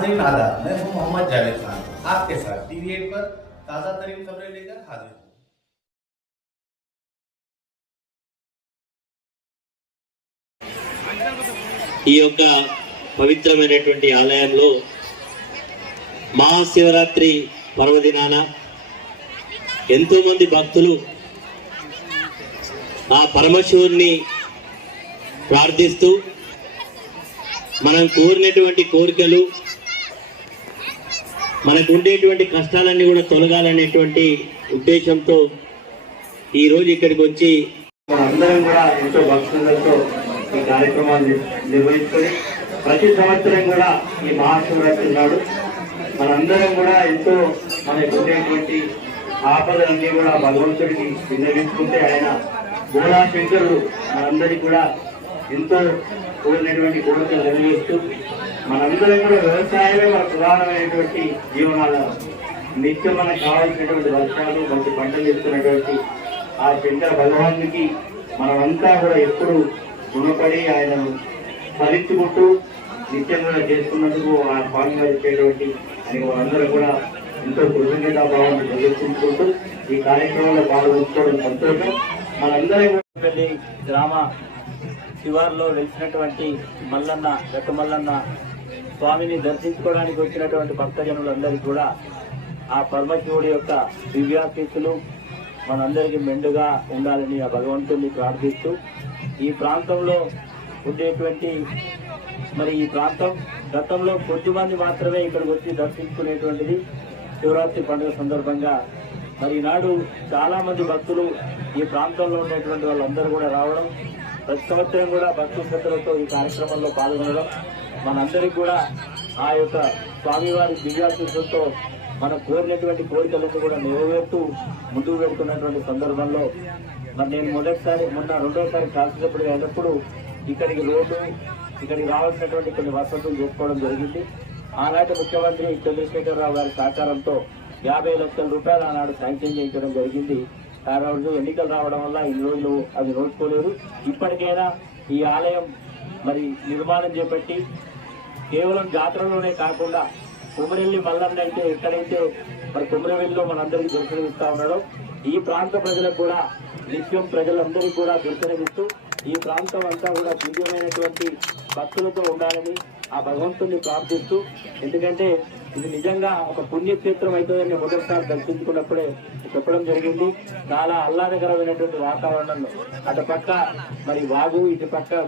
नाज़रीन आदाब, मैं हूं मोहम्मद जावेद खान, आपके साथ टीवी 8 पर ताज़ा तरीन खबरें लेकर हाजिर हूं। ఈ యొక్క పవిత్రమైనటువంటి ఆలయంలో మహాశివరాత్రి పర్వదినాన ఎంతో మంది భక్తులు ఆ పరమశివుణ్ణి ప్రార్థిస్తూ మనం కోరినటువంటి కోరికలు మనకు ఉండేటువంటి కష్టాలన్నీ కూడా తొలగాలనేటువంటి ఉద్దేశంతో ఈరోజు ఇక్కడికి వచ్చి మనందరం కూడా ఎంతో భక్తులతో ఈ కార్యక్రమాలు నిర్వహించుకొని ప్రతి సంవత్సరం కూడా ఈ మహాశివరాత్రి నాడు మనందరం కూడా ఎంతో మనకు ఉండేటువంటి ఆపదలన్నీ కూడా భగవంతుడికి విన్నవించుకుంటే ఆయన భోళా శంకరుడు మనందరికీ కూడా ఎంతో కోరినటువంటి కోరికలు నెరవేరుస్తూ మనందరం కూడా వ్యవసాయమే మన ప్రధానమైనటువంటి జీవనాధారం. నిత్యం మనకు కావాల్సినటువంటి వర్షాలు మంచి పంటలు ఇస్తున్నటువంటి ఆ శంకర భగవానుడికి మనమంతా కూడా ఎప్పుడు రుణపడి ఆయనను స్మరించుకుంటూ నిత్యం కూడా చేసుకున్నందుకు ఆ స్వామిగా ఇచ్చేటువంటి అని అందరూ కూడా ఎంతో కృతజ్ఞతాభావాన్ని ప్రదర్శించుకుంటూ ఈ కార్యక్రమంలో పాల్గొంచుకోవడం సంతోషం. మనందరం గ్రామ శివార్లో వెలిసినటువంటి మల్లన్న గట్టు మల్లన్న స్వామిని దర్శించుకోవడానికి వచ్చినటువంటి భక్తజనులందరికీ కూడా ఆ పరమశివుడి యొక్క దివ్యాశీస్సులు మనందరికీ మెండుగా ఉండాలని ఆ భగవంతుడిని ప్రార్థిస్తూ ఈ ప్రాంతంలో ఉండేటువంటి ఈ ప్రాంతం గతంలో కొద్దిమంది మాత్రమే ఇక్కడికి వచ్చి దర్శించుకునేటువంటిది. శివరాత్రి పండుగ సందర్భంగా ఈనాడు చాలా మంది భక్తులు ఈ ప్రాంతంలో ఉండేటువంటి వాళ్ళందరూ కూడా రావడం, ప్రతి సంవత్సరం కూడా భక్తి శ్రద్ధలతో ఈ కార్యక్రమంలో పాల్గొనడం మనందరికీ కూడా ఆ యొక్క స్వామివారి దివ్యాశీస్సులతో మనం కోరినటువంటి కోరికలను కూడా నెరవేరుతూ ముందుకు వెళ్తున్నటువంటి సందర్భంలో నేను మొన్న రెండోసారి కాల్సినప్పుడు అయినప్పుడు ఇక్కడికి రోడ్డు ఇక్కడికి రావాల్సినటువంటి కొన్ని వసతులు చేసుకోవడం జరిగింది. ఆనాటి ముఖ్యమంత్రి చంద్రశేఖరరావు గారి సహకారంతో 50 లక్షల రూపాయలు ఆనాడు శాంక్షన్ చేయించడం జరిగింది. ఆ రోజు ఎన్నికలు రావడం వల్ల ఇన్ని రోజులు అది నోచుకోలేదు. ఇప్పటికైనా ఈ ఆలయం నిర్మాణం చేపట్టి కేవలం జాతరలోనే కాకుండా కుమరెల్లి మల్లన్న అయితే ఎక్కడైతే కుమరవెల్లిలో మనందరికీ దర్శనమిస్తా ఉన్నాడో ఈ ప్రాంత ప్రజలకు కూడా నిత్యం ప్రజలందరికీ కూడా దర్శనమిస్తూ ఈ ప్రాంతం అంతా కూడా దివ్యమైనటువంటి భక్తులతో ఉండాలని ఆ భగవంతుడిని ప్రార్థిస్తూ, ఎందుకంటే ఇది నిజంగా ఒక పుణ్యక్షేత్రం అవుతుందని మొదటిసారి దర్శించుకున్నప్పుడే చెప్పడం జరిగింది. చాలా ఆహ్లాదకరమైనటువంటి వాతావరణంలో అటు పక్క వాగు ఇటు పక్క